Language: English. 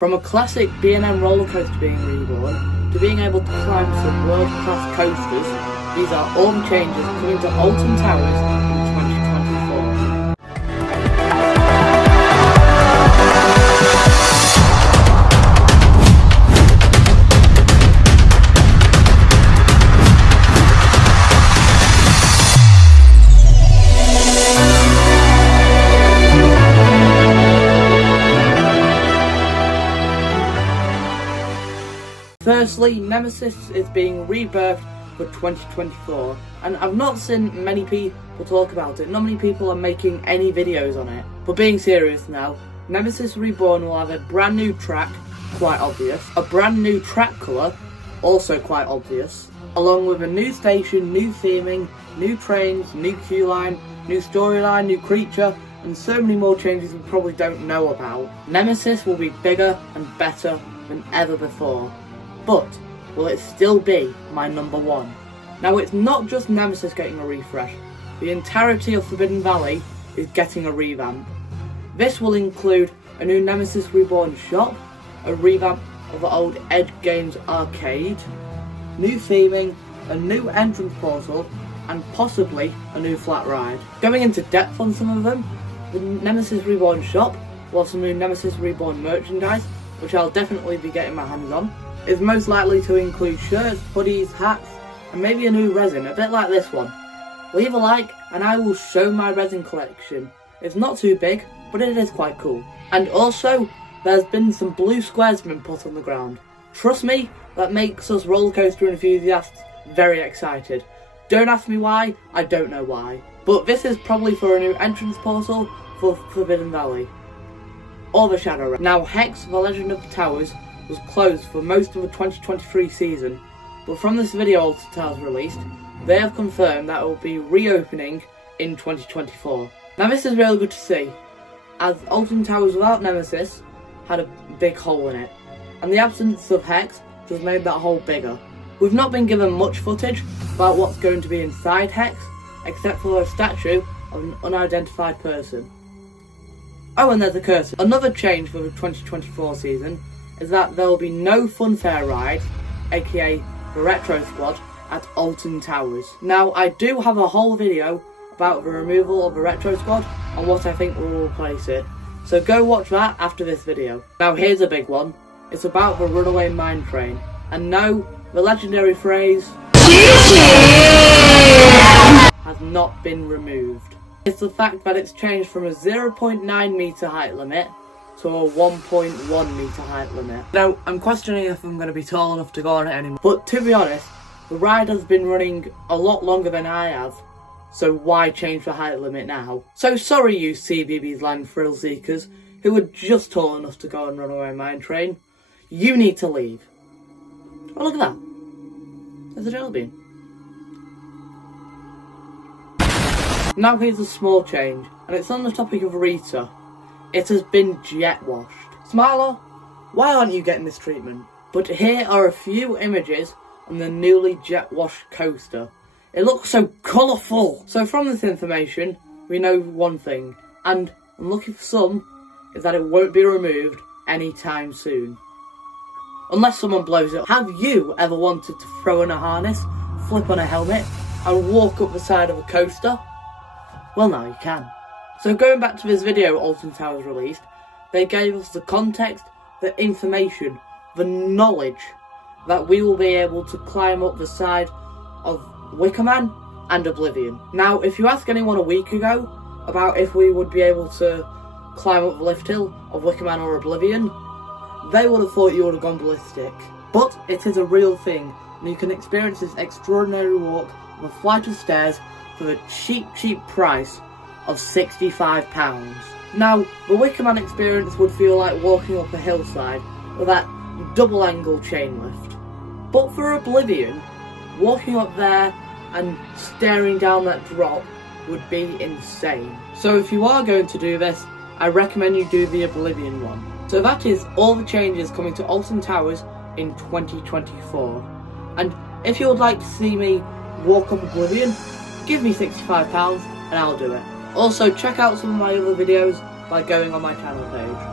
From a classic B&M roller coaster being reborn, to being able to climb some world-class coasters, these are all the changes coming to Alton Towers in 2024. Firstly, Nemesis is being rebirthed for 2024, and I've not seen many people talk about it. Not many people are making any videos on it. But being serious now, Nemesis Reborn will have a brand new track, quite obvious, a brand new track colour, also quite obvious, along with a new station, new theming, new trains, new queue line, new storyline, new creature, and so many more changes we probably don't know about. Nemesis will be bigger and better than ever before. But will it still be my number one? Now, it's not just Nemesis getting a refresh. The entirety of Forbidden Valley is getting a revamp. This will include a new Nemesis Reborn shop, a revamp of the old Edge Games arcade, new theming, a new entrance portal, and possibly a new flat ride. Going into depth on some of them, the Nemesis Reborn shop will have some new Nemesis Reborn merchandise, which I'll definitely be getting my hands on. Is most likely to include shirts, hoodies, hats, and maybe a new resin, a bit like this one. Leave a like and I will show my resin collection. It's not too big, but it is quite cool. And also, there's been some blue squares been put on the ground. Trust me, that makes us roller coaster enthusiasts very excited. Don't ask me why, I don't know why. But this is probably for a new entrance portal for Forbidden Valley. Or the Shadow Realm. Now, Hex, the Legend of the Towers, was closed for most of the 2023 season, but from this video Alton Towers released, they have confirmed that it will be reopening in 2024. Now this is really good to see, as Alton Towers without Nemesis had a big hole in it, and the absence of Hex just made that hole bigger. We've not been given much footage about what's going to be inside Hex, except for a statue of an unidentified person. Oh, and there's a cursor. Another change for the 2024 season is that there will be no funfair rides, aka the Retro Squad, at Alton Towers. Now, I do have a whole video about the removal of the Retro Squad and what I think will replace it, so go watch that after this video. Now here's a big one. It's about the Runaway mine train, and no, the legendary phrase has not been removed. It's the fact that it's changed from a 0.9 meter height limit to a 1.1 meter height limit. Now, I'm questioning if I'm going to be tall enough to go on it anymore, but to be honest, the ride has been running a lot longer than I have, so why change the height limit now? So sorry you CBeebies Land thrill seekers who are just tall enough to go on Runaway Mine Train, you need to leave. Oh, look at that, there's a jelly bean. Now here's a small change, and it's on the topic of Rita. It has been jet washed. Smiler, why aren't you getting this treatment? But here are a few images on the newly jet washed coaster. It looks so colourful. So from this information, we know one thing, and unlucky for some, is that it won't be removed anytime soon. Unless someone blows it. Have you ever wanted to throw in a harness, flip on a helmet, and walk up the side of a coaster? Well, now you can. So going back to this video Alton Towers released, they gave us the context, the information, the knowledge that we will be able to climb up the side of Wicker Man and Oblivion. Now, if you ask anyone a week ago about if we would be able to climb up the lift hill of Wicker Man or Oblivion, they would have thought you would have gone ballistic. But it is a real thing, and you can experience this extraordinary walk of a flight of stairs for the cheap price of £65. Now, the Wicker Man experience would feel like walking up a hillside with that double angle chain lift. But for Oblivion, walking up there and staring down that drop would be insane. So if you are going to do this, I recommend you do the Oblivion one. So that is all the changes coming to Alton Towers in 2024. And if you would like to see me walk up Oblivion, give me £65 and I'll do it. Also, check out some of my other videos by going on my channel page.